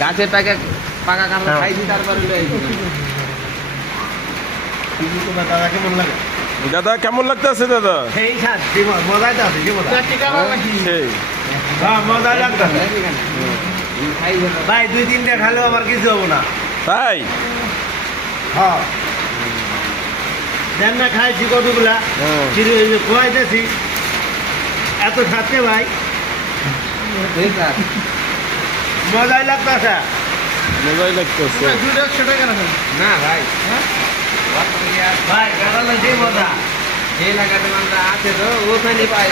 গাছে পাকা পাকা কাঁঠাল খাইছি তারপরে দাদা কেমন লাগে? দাদা কেমন লাগতেছে দাদা? সেই শান্তি মজাই তো আছে কি মজা? সেই হ্যাঁ মজা লাগতেছে ভাই, 2-3টা খালেও আমার কিছু হবো না। তাই হ্যাঁ দেন না, খাইছি কতগুলা খোয়াইতেছি এত খাচ্ছে ভাই, মজাই লাগতেছে। মজাই লাগতেছে। না ভাই ভাই কাঁঠালের যে মজা, যে এলাকাতে আমরা আছে তো ওখানে পাই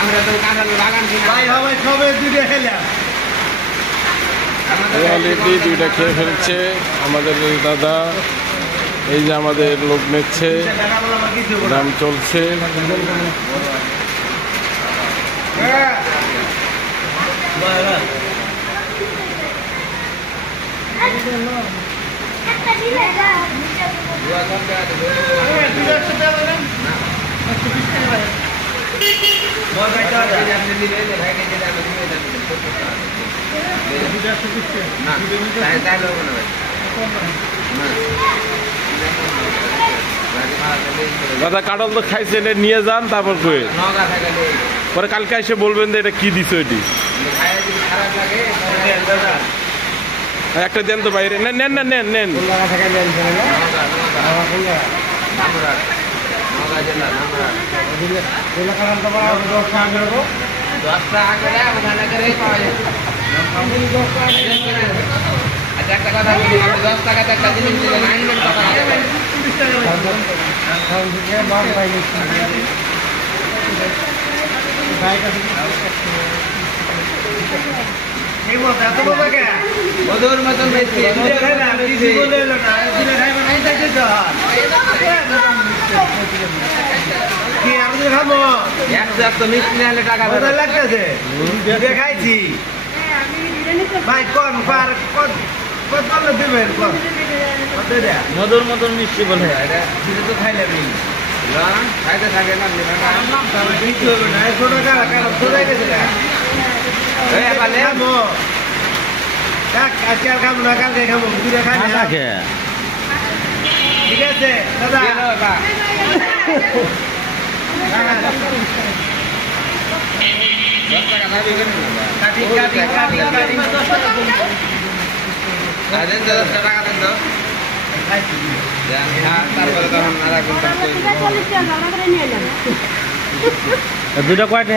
আমরা তো কাঁঠাল বাগান কিনা ভাই সবাই সবে 2টা খেলাম। অলরেডি 2টা খেয়ে ফেলছে আমাদের এই দাদা। এই যে আমাদের লোক নিচ্ছে, টাকা বলে আমার কিছু হবো না। দাম চলছে। হ্যাঁ ভাই ভাই দাদা কাঁঠাল তো খাইছে, এটা নিয়ে যান তারপর কয়ে পরে কালকে এসে বলবেন যে এটা কি দিছো এটি। একটা দেন তো বাইরে, নেন নেন নেন নেন নেন। একটা কথা বলি, 10 টাকাতে একটা জিনিস দিলে 9 টাকা মধুর মতন বেশি মিষ্টি না হলে টাকা লাগতেছে খাইছি ভাই, কন পার কত দেবেন? মধুর মতন মিষ্টি বলে তো খাইলাম খাইতে থাকে না কিছু হবে না, 100 টাকা সোজাই গেছে আজকে আর খাবো না, কালকে খাবো, 2টা খাই ঠিক আছে দাদা। দুটা কয়টা